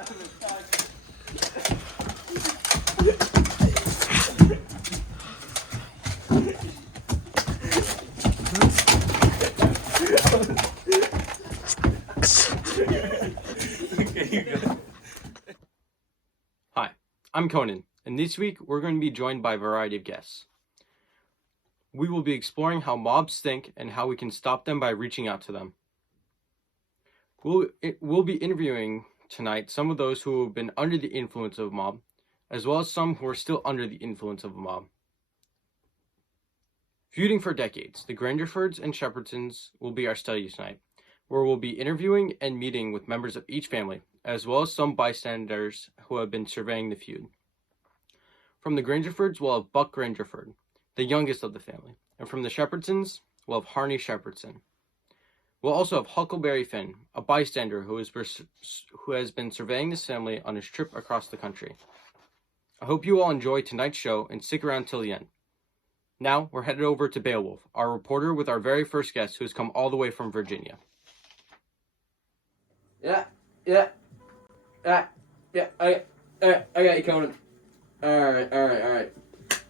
Hi, I'm Conan, and this week we're going to be joined by a variety of guests. We will be exploring how mobs think and how we can stop them by reaching out to them. We'll be interviewing tonight some of those who have been under the influence of a mob, as well as some who are still under the influence of a mob. Feuding for decades, the Grangerfords and Shepherdsons will be our study tonight, where we'll be interviewing and meeting with members of each family, as well as some bystanders who have been surveying the feud. From the Grangerfords, we'll have Buck Grangerford, the youngest of the family, and from the Shepherdsons, we'll have Harney Shepherdson. We'll also have Huckleberry Finn, a bystander who has been surveying this family on his trip across the country. I hope you all enjoy tonight's show and stick around till the end. Now, we're headed over to Beowulf, our reporter with our very first guest who has come all the way from Virginia. I got you, Conan. Alright.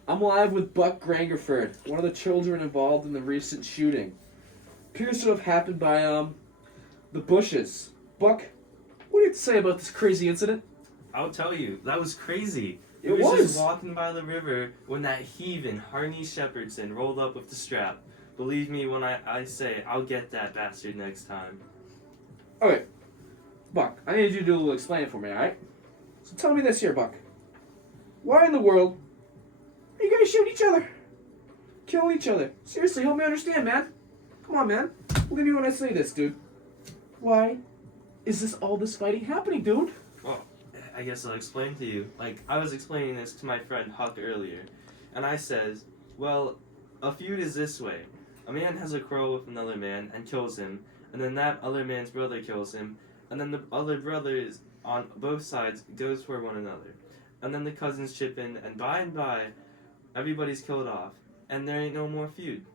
I'm live with Buck Grangerford, one of the children involved in the recent shooting. Appears to have happened by, the bushes. Buck, what do you have to say about this crazy incident? I'll tell you, that was crazy. It was was just walking by the river when that heathen Harney Shepherdson rolled up with the strap. Believe me when I say I'll get that bastard next time. Okay, Buck, I need you to do a little explaining for me, alright? So tell me this here, Buck. Why in the world are you guys shooting each other? Killing each other? Seriously, help me understand, man. Come on, man. Look at me when I say this, dude. Why is all this fighting happening, dude? Well, I guess I'll explain to you. I was explaining this to my friend Huck earlier, and I says, well, a feud is this way. A man has a quarrel with another man and kills him, and then that other man's brother kills him, and then the other brothers on both sides goes for one another. And then the cousins chip in, and by, everybody's killed off, and there ain't no more feud.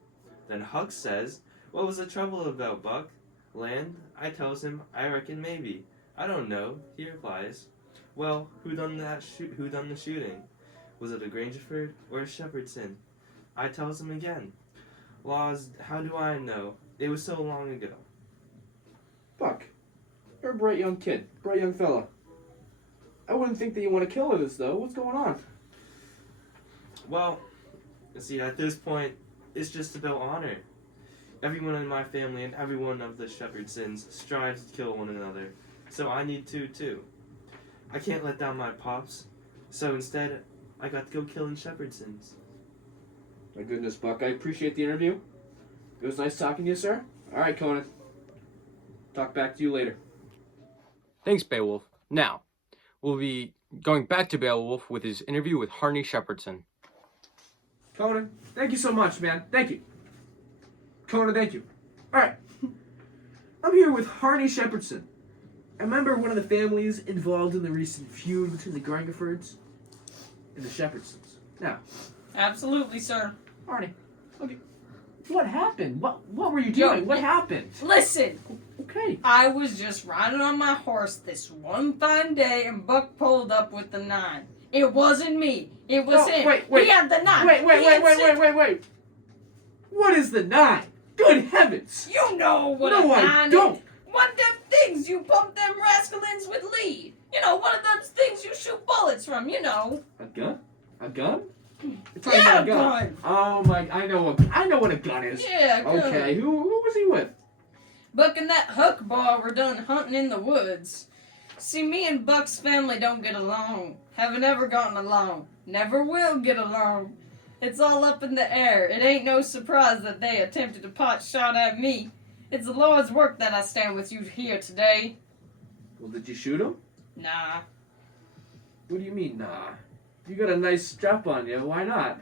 Then Huck says, what was the trouble about, Buck? Land? I tells him, I reckon maybe. I don't know, he replies. Well, who done the shooting? Was it a Grangerford or a Shepherdson? I tells him again. Laws, how do I know? It was so long ago. Buck, you're a bright young kid, bright young fella. I wouldn't think that you want to kill us, though. What's going on? Well, see, at this point, it's just about honor. Everyone in my family and every one of the Shepherdsons strives to kill one another, so I need to, too. I can't let down my pops, so instead, I got to go killing Shepherdsons. My goodness, Buck, I appreciate the interview. It was nice talking to you, sir. All right, Conan. Talk back to you later. Thanks, Beowulf. Now, we'll be going back to Beowulf with his interview with Harney Shepherdson. Conan, thank you so much, man. Thank you. Conan, thank you. All right. I'm here with Harney Shepherdson, a member of one of the families involved in the recent feud between the Grangerfords and the Shepherdsons. Now. Absolutely, sir. Harney, okay. What happened? What were you doing? What happened? Listen. Okay. I was just riding on my horse this one fine day, and Buck pulled up with the 9. It wasn't me. It was him. Wait. He had the 9. Wait. What is the 9? Good heavens! You know what a 9 I don't. is. One of them things you pump them rascalins with lead. You know, one of those things you shoot bullets from, you know. A gun? A gun? Yeah, a gun. Oh my! I know what a gun is. Yeah, a gun. Okay, who was he with? Buck and that Huck boy were done hunting in the woods. See, me and Buck's family don't get along. Haven't ever gotten along. Never will get along. It's all up in the air. It ain't no surprise that they attempted a pot shot at me. It's the Lord's work that I stand with you here today. Well, did you shoot him? Nah. What do you mean, nah? You got a nice strap on you. Why not?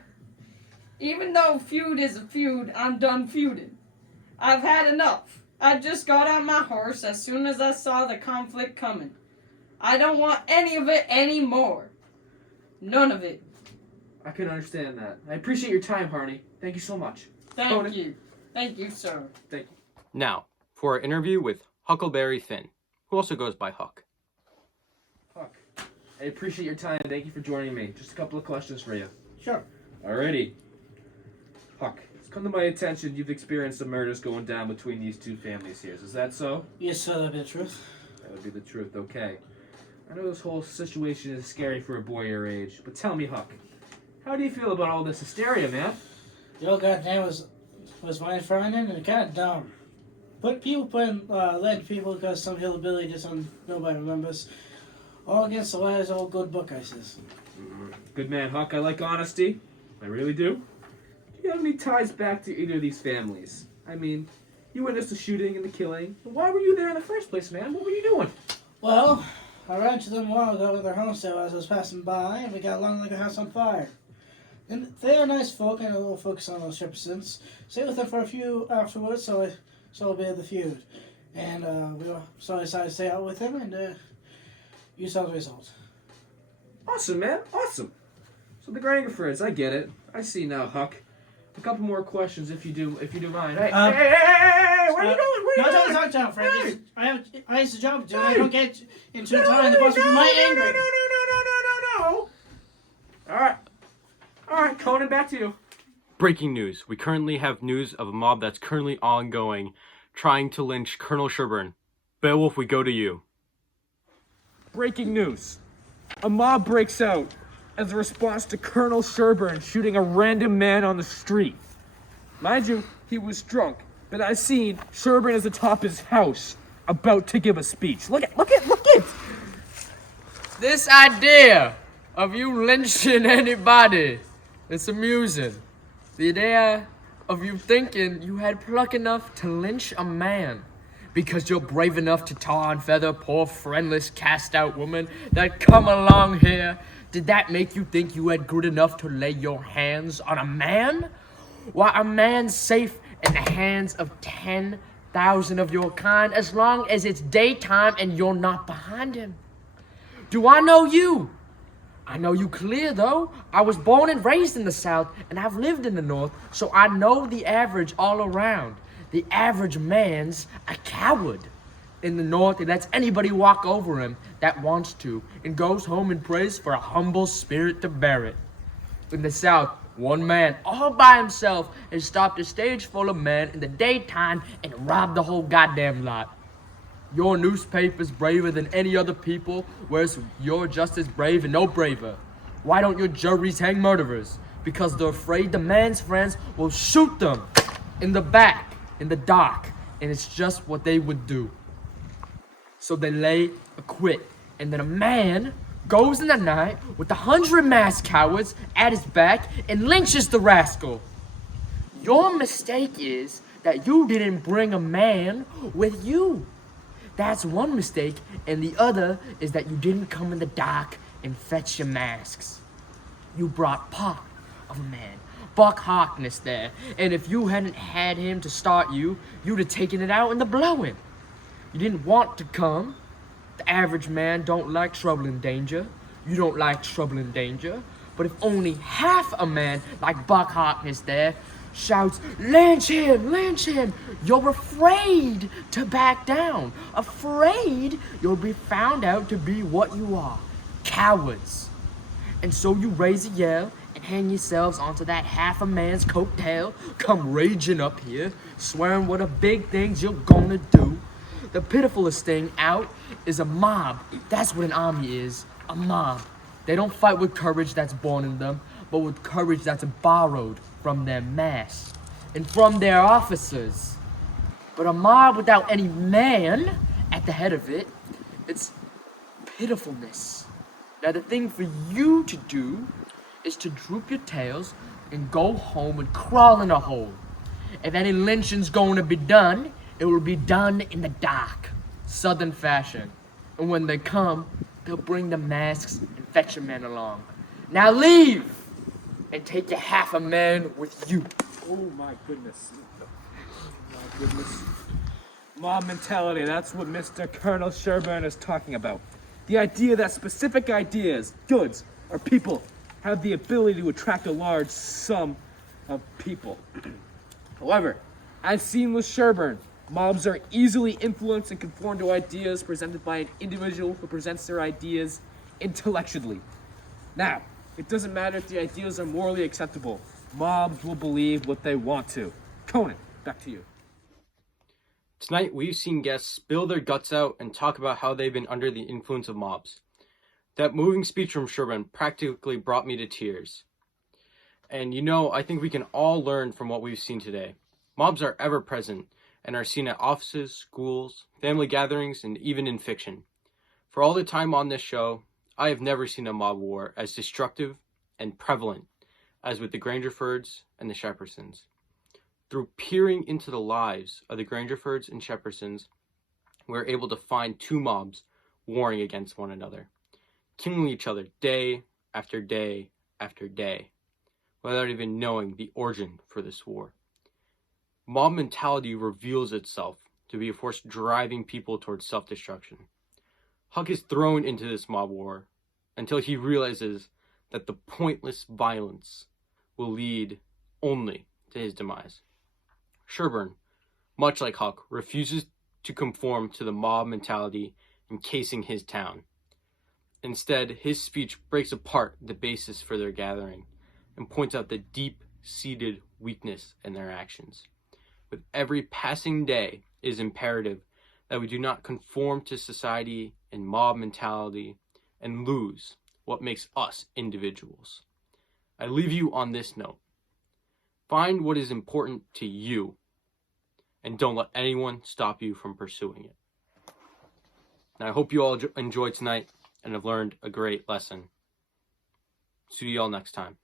Even though feud is a feud, I'm done feuding. I've had enough. I just got on my horse as soon as I saw the conflict coming. I don't want any of it anymore. None of it. I can understand that. I appreciate your time, Harney. Thank you so much. Thank you. Thank you, sir. Thank you. Now, for our interview with Huckleberry Finn, who also goes by Huck. I appreciate your time. Thank you for joining me. Just a couple of questions for you. Sure. Alrighty. Huck, it's come to my attention you've experienced some murders going down between these two families here. Is that so? Yes, sir, that'd be the truth. That would be the truth, okay. I know this whole situation is scary for a boy your age, but tell me, Huck, how do you feel about all this hysteria, man? The old goddamn was my friend and it kind of dumb. People putting lead people because some hillbilly just nobody remembers. All against the wise old good book, I says. Good man, Huck. I like honesty. I really do. Do you have any ties back to either of these families? I mean, you witnessed the shooting and the killing. Why were you there in the first place, man? What were you doing? Well, I ran to them a while ago at their homestead as I was passing by, and we got along like a house on fire. And they are nice folk, and a little focus on those Shepherdsons. Stayed with them for a few afterwards, so I saw a bit of the feud. And so I decided to stay out with them, and you saw the result. Awesome, man. Awesome. So the Grangerfords, I get it. I see now, Huck. A couple more questions, if you do mind. Hey, hey, where are you going? Where are you going? Don't talk, Fred. Hey. I have a job to do. Hey. I don't get into time. The boss will be my angry. No. All right, Conan, back to you. Breaking news. We currently have news of a mob that's currently ongoing, trying to lynch Colonel Sherburne. Beowulf, we go to you. Breaking news. A mob breaks out as a response to Colonel Sherburne shooting a random man on the street. Mind you, he was drunk, but I seen Sherburne is atop his house, about to give a speech. Look it! This idea of you lynching anybody, it's amusing. The idea of you thinking you had pluck enough to lynch a man because you're brave enough to tar and feather poor friendless cast-out woman that come along here. Did that make you think you had good enough to lay your hands on a man? Why, a man's safe in the hands of 10,000 of your kind as long as it's daytime and you're not behind him. Do I know you? I know you clear, though. I was born and raised in the South, and I've lived in the North, so I know the average all around. The average man's a coward. In the North, he lets anybody walk over him that wants to, and goes home and prays for a humble spirit to bear it. In the South, one man all by himself has stopped a stage full of men in the daytime and robbed the whole goddamn lot. Your newspaper's braver than any other people, whereas you're just as brave and no braver. Why don't your juries hang murderers? Because they're afraid the man's friends will shoot them in the back, in the dark, and it's just what they would do. So they lay a quit, and then a man goes in the night with 100 masked cowards at his back and lynches the rascal. Your mistake is that you didn't bring a man with you. That's one mistake, and the other is that you didn't come in the dark and fetch your masks. You brought part of a man, Buck Harkness there, and if you hadn't had him to start you, you'd have taken it out in the blowing. You didn't want to come. The average man don't like trouble and danger. You don't like trouble and danger. But if only half a man like Buck Harkness there shouts, lynch him, you're afraid to back down. Afraid you'll be found out to be what you are, cowards. And so you raise a yell and hang yourselves onto that half a man's coattail, come raging up here, swearing what a big things you're gonna do. The pitifulest thing out is a mob. That's what an army is, a mob. They don't fight with courage that's born in them, but with courage that's borrowed from their mass and from their officers. But a mob without any man at the head of it, it's pitifulness. Now the thing for you to do is to droop your tails and go home and crawl in a hole. If any lynching's going to be done, it will be done in the dark, Southern fashion. And when they come, they'll bring the masks and fetch your men along. Now leave! And take your half a man with you. Oh my goodness. Mob mentality, that's what Mr. Colonel Sherburne is talking about. The idea that specific ideas, goods, or people have the ability to attract a large sum of people. However, as seen with Sherburne, mobs are easily influenced and conform to ideas presented by an individual who presents their ideas intellectually. Now, it doesn't matter if the ideals are morally acceptable. Mobs will believe what they want to. Conan, back to you. Tonight, we've seen guests spill their guts out and talk about how they've been under the influence of mobs. That moving speech from Sherburne practically brought me to tears. And I think we can all learn from what we've seen today. Mobs are ever present and are seen at offices, schools, family gatherings, and even in fiction. For all the time on this show, I have never seen a mob war as destructive and prevalent as with the Grangerfords and the Shepherdsons. Through peering into the lives of the Grangerfords and Shepherdsons, we're able to find two mobs warring against one another, killing each other day after day after day, without even knowing the origin for this war. Mob mentality reveals itself to be a force driving people towards self-destruction. Huck is thrown into this mob war until he realizes that the pointless violence will lead only to his demise. Sherburne, much like Huck, refuses to conform to the mob mentality encasing his town. Instead, his speech breaks apart the basis for their gathering and points out the deep-seated weakness in their actions. With every passing day, it is imperative that we do not conform to society and mob mentality and lose what makes us individuals. I leave you on this note. Find what is important to you, and don't let anyone stop you from pursuing it. And I hope you all enjoyed tonight and have learned a great lesson. See you all next time.